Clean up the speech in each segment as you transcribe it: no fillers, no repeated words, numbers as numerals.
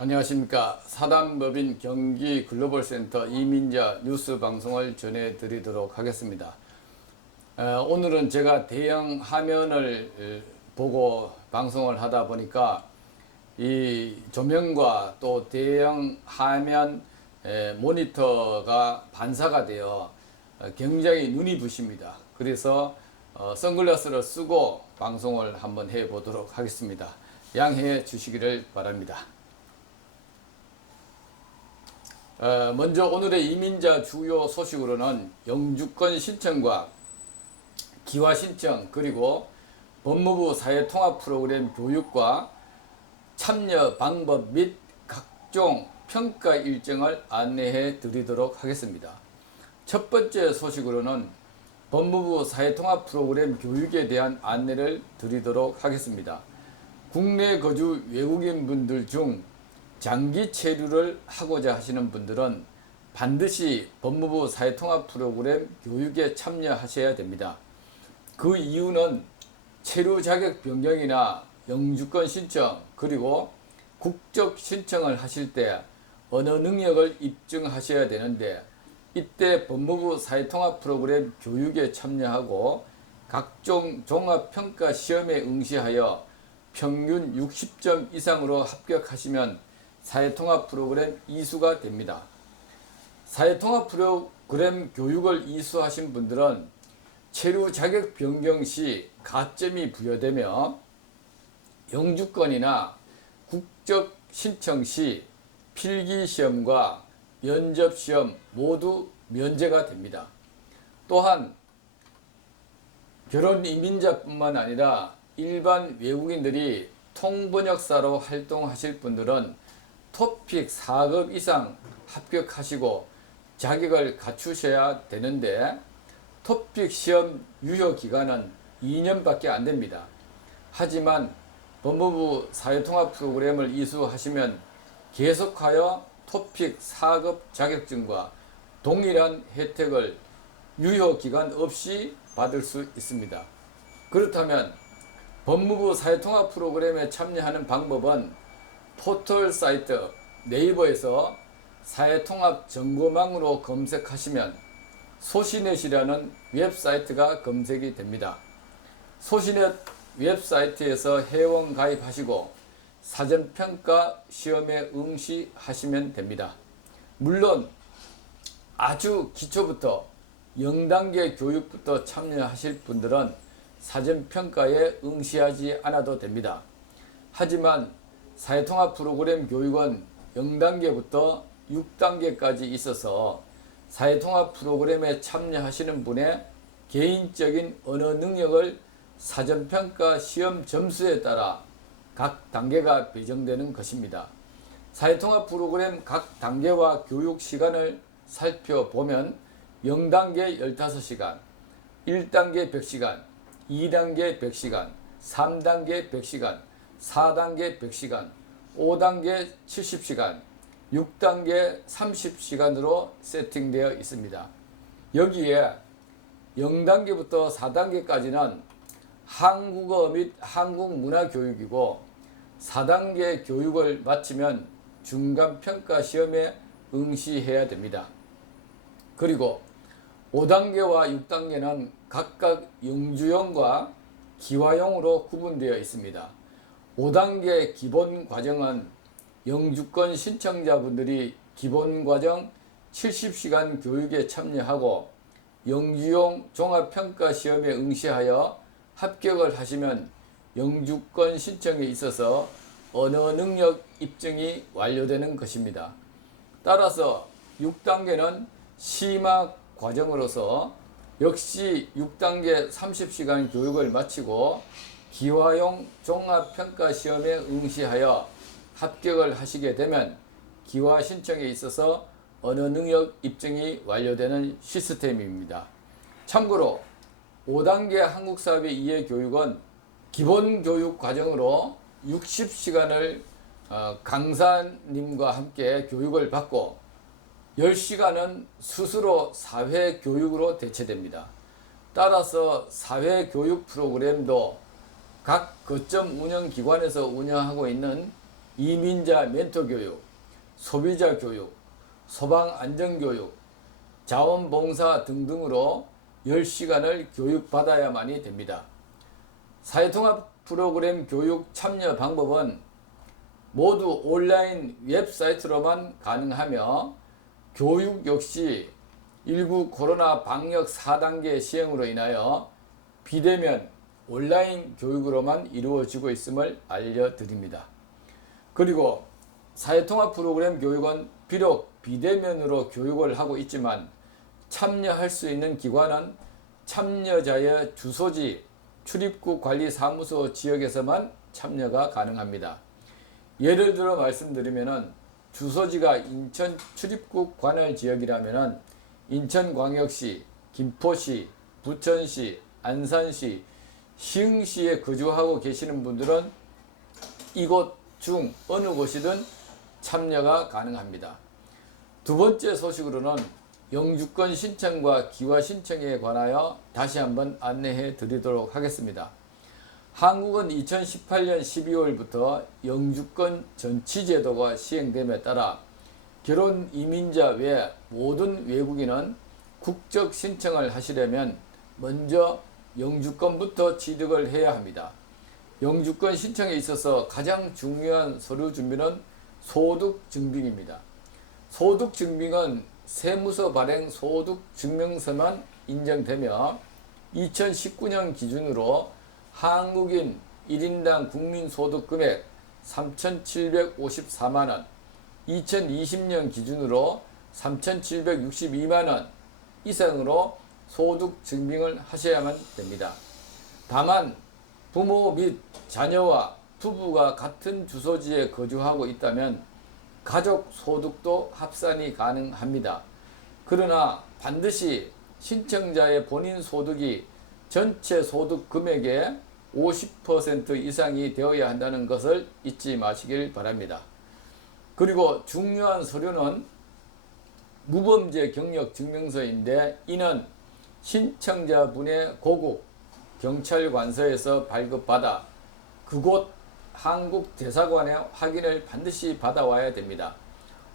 안녕하십니까. 사단법인 경기 글로벌센터 이민자 뉴스 방송을 전해드리도록 하겠습니다. 오늘은 제가 대형 화면을 보고 방송을 하다 보니까 이 조명과 또 대형 화면 모니터가 반사가 되어 굉장히 눈이 부십니다. 그래서 선글라스를 쓰고 방송을 한번 해 보도록 하겠습니다. 양해해 주시기를 바랍니다. 먼저 오늘의 이민자 주요 소식으로는 영주권 신청과 기화 신청, 그리고 법무부 사회통합 프로그램 교육과 참여 방법 및 각종 평가 일정을 안내해 드리도록 하겠습니다. 첫 번째 소식으로는 법무부 사회통합 프로그램 교육에 대한 안내를 드리도록 하겠습니다. 국내 거주 외국인 분들 중 장기 체류를 하고자 하시는 분들은 반드시 법무부 사회통합 프로그램 교육에 참여하셔야 됩니다. 그 이유는 체류 자격 변경이나 영주권 신청, 그리고 국적 신청을 하실 때 언어 능력을 입증하셔야 되는데, 이때 법무부 사회통합 프로그램 교육에 참여하고 각종 종합평가 시험에 응시하여 평균 60점 이상으로 합격하시면 사회통합 프로그램 이수가 됩니다. 사회통합 프로그램 교육을 이수하신 분들은 체류 자격 변경 시 가점이 부여되며 영주권이나 국적 신청 시 필기시험과 면접시험 모두 면제가 됩니다. 또한 결혼 이민자뿐만 아니라 일반 외국인들이 통번역사로 활동하실 분들은 토픽 4급 이상 합격하시고 자격을 갖추셔야 되는데, 토픽 시험 유효 기간은 2년밖에 안 됩니다. 하지만 법무부 사회통합 프로그램을 이수하시면 계속하여 토픽 4급 자격증과 동일한 혜택을 유효 기간 없이 받을 수 있습니다. 그렇다면 법무부 사회통합 프로그램에 참여하는 방법은 포털 사이트 네이버에서 사회통합 정보망으로 검색하시면 소시넷이라는 웹사이트가 검색이 됩니다. 소시넷 웹사이트에서 회원 가입하시고 사전평가 시험에 응시하시면 됩니다. 물론 아주 기초부터 0단계 교육부터 참여하실 분들은 사전평가에 응시하지 않아도 됩니다. 하지만 사회통합 프로그램 교육은 0단계부터 6단계까지 있어서 사회통합 프로그램에 참여하시는 분의 개인적인 언어 능력을 사전평가 시험 점수에 따라 각 단계가 배정되는 것입니다. 사회통합 프로그램 각 단계와 교육 시간을 살펴보면 0단계 15시간, 1단계 100시간, 2단계 100시간, 3단계 100시간, 4단계 100시간, 5단계 70시간, 6단계 30시간으로 세팅되어 있습니다. 여기에 0단계부터 4단계까지는 한국어 및 한국문화 교육이고, 4단계 교육을 마치면 중간평가 시험에 응시해야 됩니다. 그리고 5단계와 6단계는 각각 영주형과 기화형으로 구분되어 있습니다. 5단계 기본 과정은 영주권 신청자분들이 기본 과정 70시간 교육에 참여하고 영주용 종합평가 시험에 응시하여 합격을 하시면 영주권 신청에 있어서 언어 능력 입증이 완료되는 것입니다. 따라서 6단계는 심화 과정으로서 역시 6단계 30시간 교육을 마치고 기화용 종합평가 시험에 응시하여 합격을 하시게 되면 기화 신청에 있어서 언어 능력 입증이 완료되는 시스템입니다. 참고로 5단계 한국사회 이해 교육은 기본 교육 과정으로 60시간을 강사님과 함께 교육을 받고 10시간은 스스로 사회교육으로 대체됩니다. 따라서 사회교육 프로그램도 각 거점 운영기관에서 운영하고 있는 이민자 멘토 교육, 소비자 교육, 소방 안전 교육, 자원봉사 등등으로 10시간을 교육받아야만이 됩니다. 사회통합 프로그램 교육 참여 방법은 모두 온라인 웹사이트로만 가능하며 교육 역시 일부 코로나 방역 4단계 시행으로 인하여 비대면 온라인 교육으로만 이루어지고 있음을 알려드립니다. 그리고 사회통합 프로그램 교육은 비록 비대면으로 교육을 하고 있지만 참여할 수 있는 기관은 참여자의 주소지 출입국 관리사무소 지역에서만 참여가 가능합니다. 예를 들어 말씀드리면 주소지가 인천 출입국 관할 지역이라면 인천광역시, 김포시, 부천시, 안산시, 시흥시에 거주하고 계시는 분들은 이곳 중 어느 곳이든 참여가 가능합니다. 두 번째 소식으로는 영주권 신청과 기화 신청에 관하여 다시 한번 안내해 드리도록 하겠습니다. 한국은 2018년 12월부터 영주권 전치 제도가 시행됨에 따라 결혼 이민자 외 모든 외국인은 국적 신청을 하시려면 먼저 영주권부터 취득을 해야 합니다. 영주권 신청에 있어서 가장 중요한 서류 준비는 소득증빙입니다. 소득증빙은 세무서 발행 소득증명서만 인정되며 2019년 기준으로 한국인 1인당 국민소득금액 3,754만원, 2020년 기준으로 3,762만원 이상으로 소득 증빙을 하셔야만 됩니다. 다만 부모 및 자녀와 부부가 같은 주소지에 거주하고 있다면 가족 소득도 합산이 가능합니다. 그러나 반드시 신청자의 본인 소득이 전체 소득 금액의 50% 이상이 되어야 한다는 것을 잊지 마시길 바랍니다. 그리고 중요한 서류는 무범죄 경력 증명서인데 이는 신청자분의 고국 경찰관서에서 발급받아 그곳 한국 대사관의 확인을 반드시 받아와야 됩니다.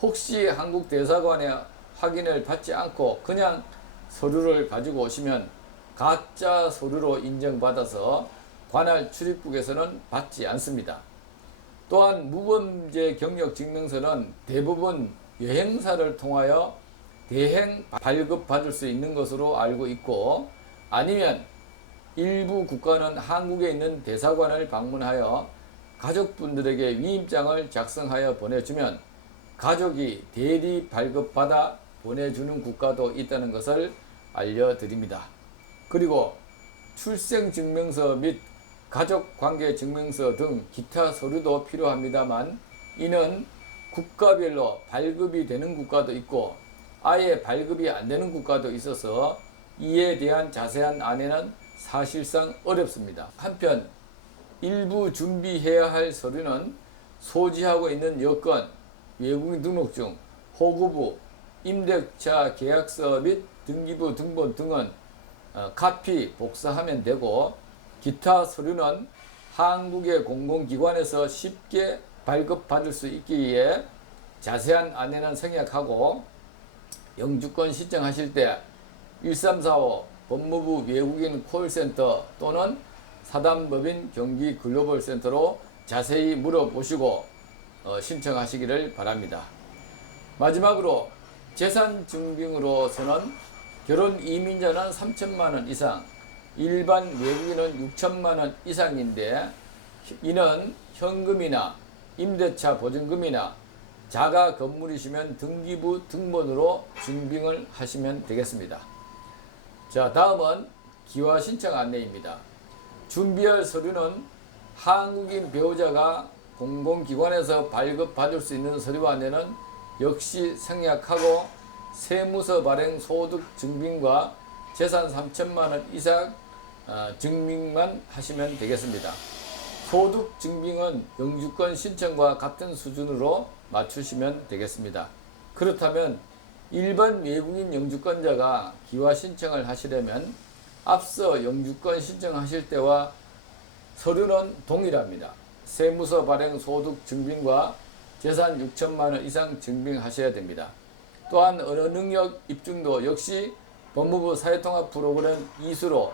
혹시 한국 대사관의 확인을 받지 않고 그냥 서류를 가지고 오시면 가짜 서류로 인정받아서 관할 출입국에서는 받지 않습니다. 또한 무범죄 경력 증명서는 대부분 여행사를 통하여 대행 발급받을 수 있는 것으로 알고 있고 아니면 일부 국가는 한국에 있는 대사관을 방문하여 가족분들에게 위임장을 작성하여 보내주면 가족이 대리 발급받아 보내주는 국가도 있다는 것을 알려드립니다. 그리고 출생증명서 및 가족관계증명서 등 기타 서류도 필요합니다만 이는 국가별로 발급이 되는 국가도 있고 아예 발급이 안 되는 국가도 있어서 이에 대한 자세한 안내는 사실상 어렵습니다. 한편 일부 준비해야 할 서류는 소지하고 있는 여권, 외국인 등록증, 호구부, 임대차 계약서 및 등기부 등본 등은 카피 복사하면 되고 기타 서류는 한국의 공공기관에서 쉽게 발급받을 수 있기에 자세한 안내는 생략하고 영주권 신청하실 때 1345 법무부 외국인 콜센터 또는 사단법인 경기 글로벌 센터로 자세히 물어보시고 신청하시기를 바랍니다. 마지막으로 재산 증빙으로서는 결혼 이민자는 3천만원 이상, 일반 외국인은 6천만원 이상인데 이는 현금이나 임대차 보증금이나 자가 건물이시면 등기부 등본으로 증빙을 하시면 되겠습니다. 자, 다음은 기화 신청 안내입니다. 준비할 서류는 한국인 배우자가 공공기관에서 발급받을 수 있는 서류 안내는 역시 생략하고 세무서 발행 소득 증빙과 재산 3천만원 이상 증빙만 하시면 되겠습니다. 소득 증빙은 영주권 신청과 같은 수준으로 맞추시면 되겠습니다. 그렇다면 일반 외국인 영주권자가 기화 신청을 하시려면 앞서 영주권 신청하실 때와 서류는 동일합니다. 세무서 발행 소득 증빙과 재산 6천만 원 이상 증빙하셔야 됩니다. 또한 언어 능력 입증도 역시 법무부 사회통합 프로그램 이수로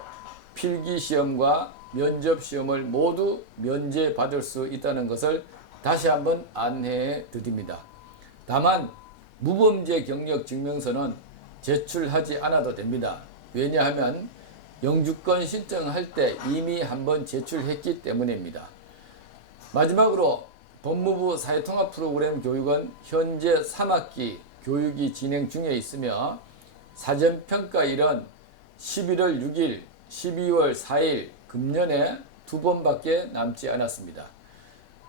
필기시험과 면접시험을 모두 면제받을 수 있다는 것을 다시 한번 안내해 드립니다. 다만 무범죄 경력 증명서는 제출하지 않아도 됩니다. 왜냐하면 영주권 신청할 때 이미 한번 제출했기 때문입니다. 마지막으로 법무부 사회통합 프로그램 교육은 현재 3학기 교육이 진행 중에 있으며 사전평가일은 11월 6일, 12월 4일 금년에 2번밖에 남지 않았습니다.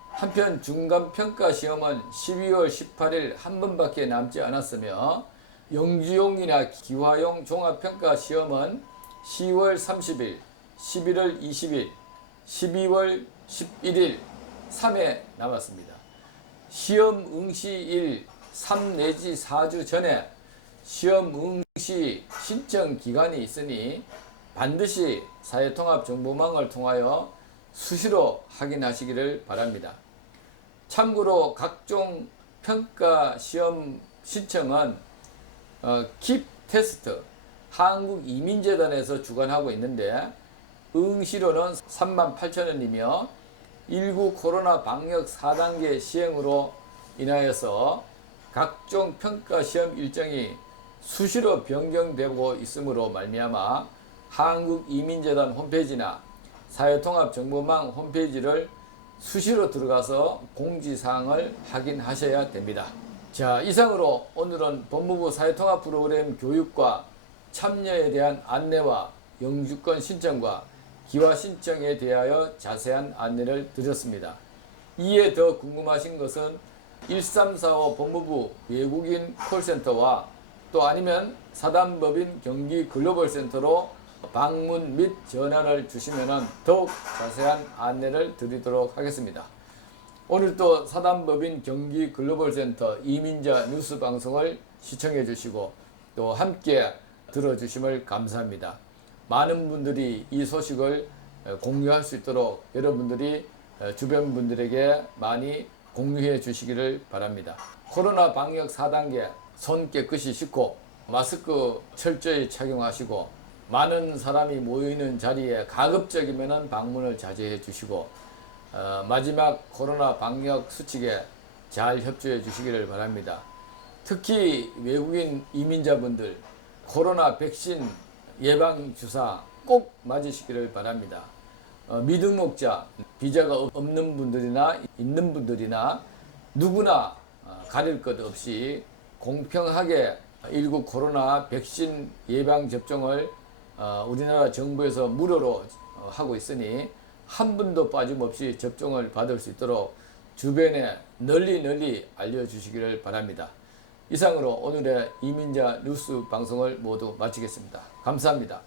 한편 중간평가시험은 12월 18일 한 번밖에 남지 않았으며 영주용이나 기화용 종합평가시험은 10월 30일, 11월 20일, 12월 11일 3회 남았습니다. 시험 응시일 3 내지 4주 전에 시험 응시 신청 기간이 있으니 반드시 사회통합정보망을 통하여 수시로 확인하시기를 바랍니다. 참고로 각종 평가 시험 신청은 킵 테스트 한국이민재단에서 주관하고 있는데 응시료는 38,000원이며 19 코로나 방역 4단계 시행으로 인하여서 각종 평가 시험 일정이 수시로 변경되고 있으므로 말미암아 한국이민재단 홈페이지나 사회통합정보망 홈페이지를 수시로 들어가서 공지사항을 확인하셔야 됩니다. 자, 이상으로 오늘은 법무부 사회통합 프로그램 교육과 참여에 대한 안내와 영주권 신청과 기화 신청에 대하여 자세한 안내를 드렸습니다. 이에 더 궁금하신 것은 1345 법무부 외국인 콜센터와 또 아니면 사단법인 경기 글로벌센터로 방문 및 전화를 주시면 더욱 자세한 안내를 드리도록 하겠습니다. 오늘 또 사단법인 경기 글로벌센터 이민자 뉴스 방송을 시청해 주시고 또 함께 들어주심을 감사합니다. 많은 분들이 이 소식을 공유할 수 있도록 여러분들이 주변 분들에게 많이 공유해 주시기를 바랍니다. 코로나 방역 4단계 손 깨끗이 씻고 마스크 철저히 착용하시고 많은 사람이 모이는 자리에 가급적이면 방문을 자제해 주시고 마지막 코로나 방역 수칙에 잘 협조해 주시기를 바랍니다. 특히 외국인 이민자분들 코로나 백신 예방주사 꼭 맞으시기를 바랍니다. 미등록자, 비자가 없는 분들이나 있는 분들이나 누구나 가릴 것 없이 공평하게 19 코로나 백신 예방접종을 우리나라 정부에서 무료로 하고 있으니 한 분도 빠짐없이 접종을 받을 수 있도록 주변에 널리 알려주시기를 바랍니다. 이상으로 오늘의 이민자 뉴스 방송을 모두 마치겠습니다. 감사합니다.